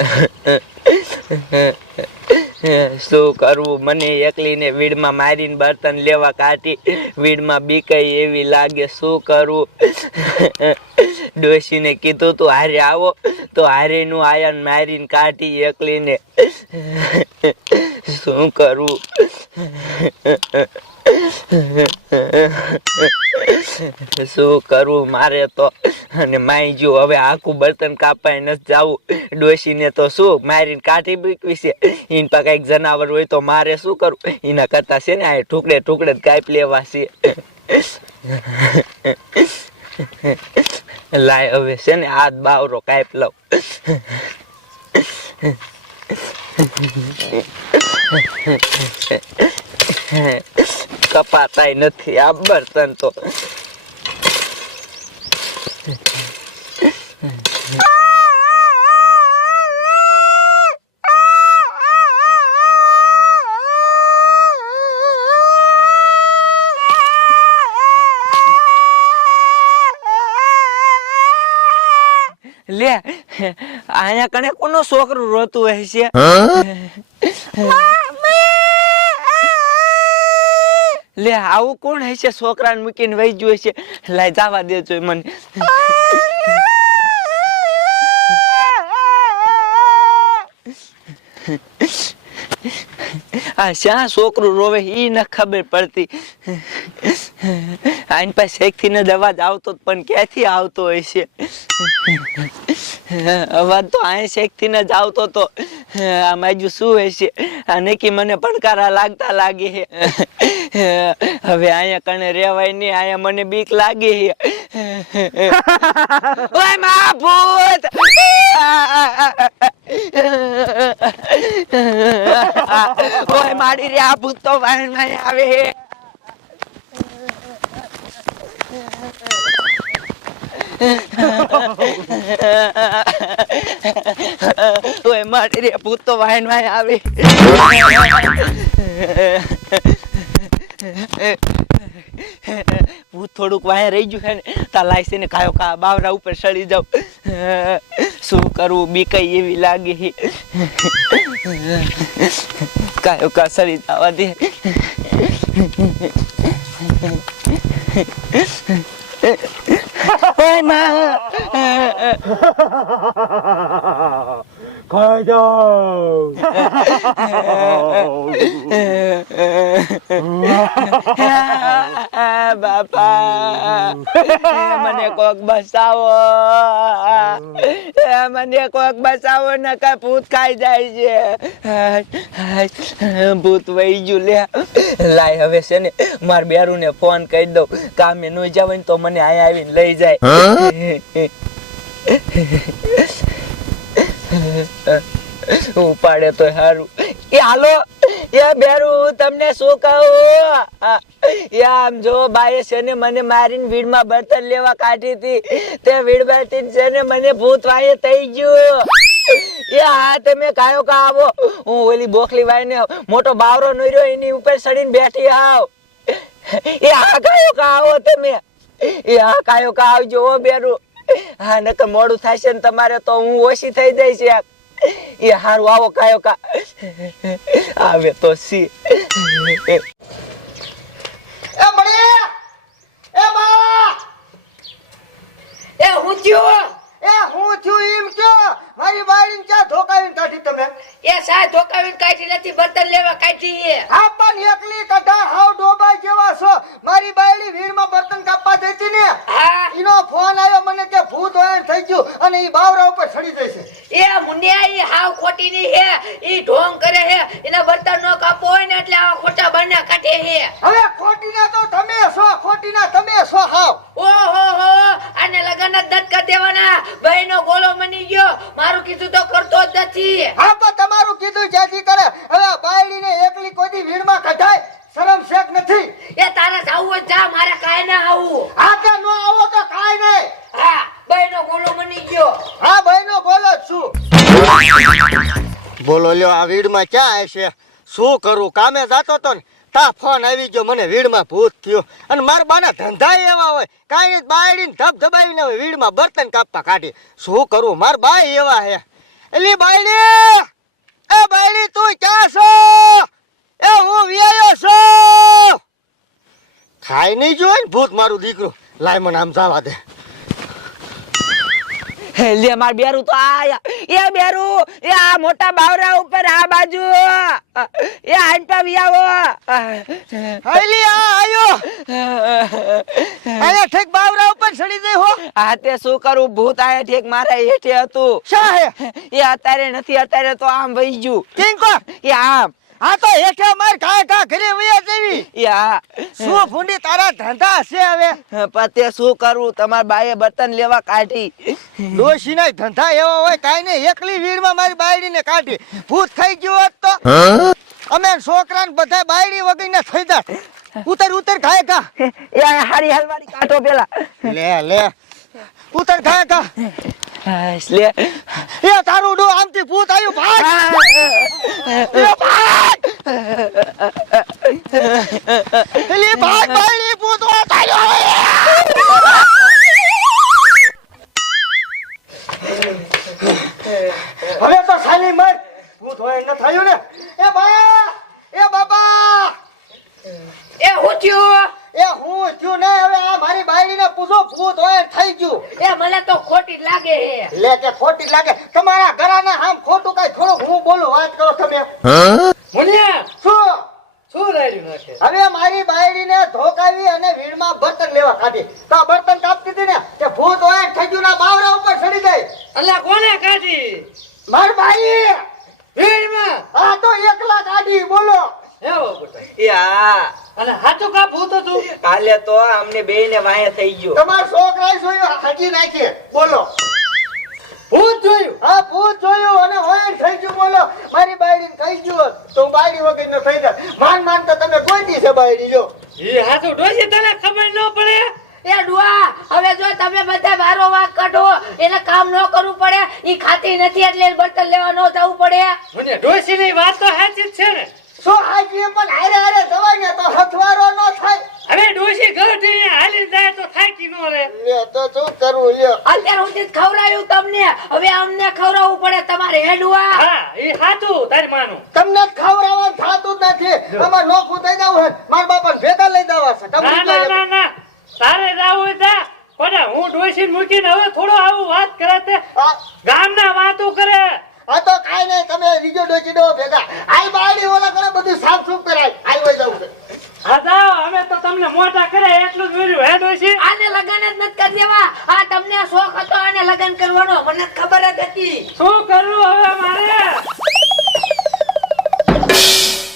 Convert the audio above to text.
શું કરવું? મને એકલીને વીડમાં મારીને બર્તન લેવા કાઢી, વીડમાં બીકાઈ એવી લાગે. શું કરવું? ડોશીને કીધું, તું હારે આવો. તો હારેનું આયન મારીને કાઢી એકલીને. શું કરવું? શું કરવું મારે તો? અને માઈ જો હવે આખું બર્તન કાપાય નથી જાવું. ડોશીને તો શું? મારીને કાઢી બીકવી છે. એન પાસે કંઈક જનાવર હોય તો મારે શું કરવું? એના કરતા છે ને આ ટુકડે જ કાપી લેવા છે. લાય હવે છે ને હાથ બાવરો કાપ લઉં. કપાતાય નથી આ બર્તન તો. લે આયા કણે કોનો છોકરું રોતું હોય છે લે, આવું કોણ હશે? છોકરાને મૂકીને વહી ગયું હશે. લાય જવા દેજો મને. આ શા છોકરું રોવે, ઈ ન ખબર પડતી. આની પાસે શેકથી ને અવાજ આવતો પણ ક્યાંથી આવતો છે અવાજ તો આ શેકથી ને જ આવતો તો આ માજુ શું હશે? આ કે મને પડકારા લાગતા લાગે છે. હવે અહીંયા કણે રેવાય નહીં અહીંયા મને બીક લાગી ઓય મા ભૂત! ઓય મારી રે આ ભૂત તો વાણ આવે ઓય મારી રે ભૂત તો વાણ આવે ભૂત થોડુંક વાયા રહી ગયું છે ને તા લાઈસે ને કાયો કા બાવરા ઉપર સળી જાવ શું કરવું બી કઈ એવી લાગે કાયો કા સળી જવા દે. ઓયમાં. ખાઈ મને કોક બસાવો મને કોક બસાવો ભૂત ખાઈ જાય છે ભૂત વહી ગયું લે લાય હવે છે ને માર બેરું ને ફોન કરી દઉં કામે ન જાવ ને તો મને અહીંયા આવીને લઈ જાય ઉપાડે તો સારું એ હાલો, એ બેરું, તમને શું કહું? એ આમ જો બાએ છે ને મને મારીને વીડમાં બર્તન લેવા કાઢી હતી, તે વીડ બર્તન છે ને મને ભૂત વાયે થઈ ગયું. એ હા, તમે કાયો કા આવો? હું ઓલી બોખલી વાઈને મોટો બાવરો નોર્યો, એની ઉપર ચડીને બેઠી આવ એ હા, કાયો કા આવો તમે? એ હા, કાયો કા આવજો બેરું. હા નકર મોડું થશે ને તમારે તો હું ઓછી થઈ જઈશ યાર. એ હારું આવો કાયો કા. આવે તો સી. એ મળી એ બા. એ હું થયો એ હું થયું એમ કે મારી બાળીને ક્યાં ધોકાવીને કાઢી તમે? એ સા ધોકાવીને કાઢી નથી બર્તન લેવા કાઢી એ આ પણ એકલી કઢા હાવ ડોબા છો? મારી બાયડી વીરમાં બર્તન કાપવા જતી ને. એનો ફોન આવ્યો મને કે ભૂત હોય થઈ ગયું અને એ બાવરા ઉપર ચડી જશે એ મુનિયા ઈ હાવ ખોટી ની હે ઈ ઢોંગ કરે હે એના બર્તન નો કાપો હોય ને એટલે આવા ખોટા બના કાઢે હે હવે ખોટી ના તો તમે છો ખોટીના તમે છો હાવ. ઓહો હો આને લગન જ દત દેવાના. ભાઈ નો ગોળો મની ગયો. મારું કીધું તો કરતો જ નથી. હા પણ તમારું કીધું જેથી કરે. બોલો, લ્યો, આ વીડમાં ક્યાં છે? શું કરું? કામે જાતો તો ને? તા ફોન આવી ગયો, મને વીડમાં ભૂત થયો. અને મારા બાના ધંધા એવા હોય. કાંઈ બાયડીને ધબ ધબાવીને વીડમાં બર્તન કાપવા કાઢી. શું કરું? મારા બાય એવા હે. એલી બાયડી! એ બાયડી, તું ક્યાં છો? એ હું વ્યાયો છું? ખાઈ નહીં જોઈ ને ભૂત મારું દીકરું? લાય મને આમ જવા દે. લે, માર બેરું તો આયા. એ બેરું એ આ મોટા બાવરા ઉપર આ બાજુ. એ આંટા વિયાવો હાલી આ આયો. આયા ઠેક બાવરા ઉપર ચડી જઈ હો. આ તે શું કરું? ભૂત આયા ઠેક મારા હેઠે હતું. શા હે? એ અત્યારે નથી અત્યારે તો આમ વહી ગયું. કો એ આમ. આ તો એકે માર કા કા ઘરે વયા જેવી. યા. શું ફૂંડી તારા ધંધા છે હવે? પતે શું કરું? તમાર બાએ બર્તન લેવા કાઢી. ડોશીના ધંધા એવા હોય કાઈ નહીં. એકલી વીડમાં મારી બાયડીને કાઢી. ભૂત ખાઈ ગયો હોત તો? અમે છોકરાને બધા બાયડી વગીને થઈ જાય ઉતર ઉતર ખાય કા એ હારી હલવાડી કાઢો પેલા. લે લે. ઉતર ખાય કા હાશ, લે. એ તારું ડો આમથી ભૂત આવ્યું ભાગ. એ ભાગ. એલી ભાગ બાયડી ભૂત હોત હવે તો સાલી મર. ભૂત હોય ન થયું ને. એ બા એ બાબા. એ હું થયું? એ હું થયું ને હવે આ મારી બાયડીને પૂછો ભૂત હોય થઈ ગયું. એ મને તો ખોટી જ લાગે હે. લે કે ખોટી લાગે. તમારા ઘરાને આમ ખોટું કઈ થોડું હું બોલું વાત કરો તમે શું શું રાડ્યું નાખે હવે મારી બાયડીને ધોકાવી અને વીણમાં બર્તન લેવા કાઢી તો આ બર્તન કાપતી હતી ને તે ભૂત હોય થઈ ગયું ના બાવરા ઉપર ચડી ગઈ અલ્લા કોને કાઢી મારી બાઈ ભીડમાં આ તો એકલા કાઢી બોલો એવો આ અને હાચું કા ભૂત હતું? કાલે તો અમને બે ને વાંહે થઈ ગયો. તમારા છોકરાએ જોયું? હાજી નાખી બોલો. ભૂત જોયું? હા ભૂત જોયું અને હોય થઈ ગયું. બોલો. મારી બાયડીને થઈ ગયું તો હું બાયડી વગર ન થઈ જાય માન માન તો તમે કોઈ દી છે બાયડી લ્યો. એ હાચું ડોસી તને ખબર ન પડે? એ ડુઆ હવે જો તમે બધા મારો વાંક કાઢો એને કામ ન કરવું પડે. ઈ ખાતી નથી એટલે બર્તન લેવા ન જવું પડે. મુનિયા ડોસી ની વાત તો સાચી જ છે ને શું હાજી પણ હારે હારે જવાય ને તો હથવારો ન થાય હવે ડોસી ઘર જઈને હાલી જાય તો થાકી ન રે લ્યો તો શું કરવું લ્યો અત્યાર સુધી જ ખવડાવ્યું તમને હવે અમને ખવડાવવું તમારે હા એ હાચું તારી માનું. તમને જ ખવડાવવાનું થાતું નથી. અમાર લોક થઈ જવું છે માર બાપા ભેગા લઈ જવા છે. તમને ના ના ના તારે જાવું હોય જા પણ હું ડોસી મૂકીને હવે થોડો આવું વાત કરે તે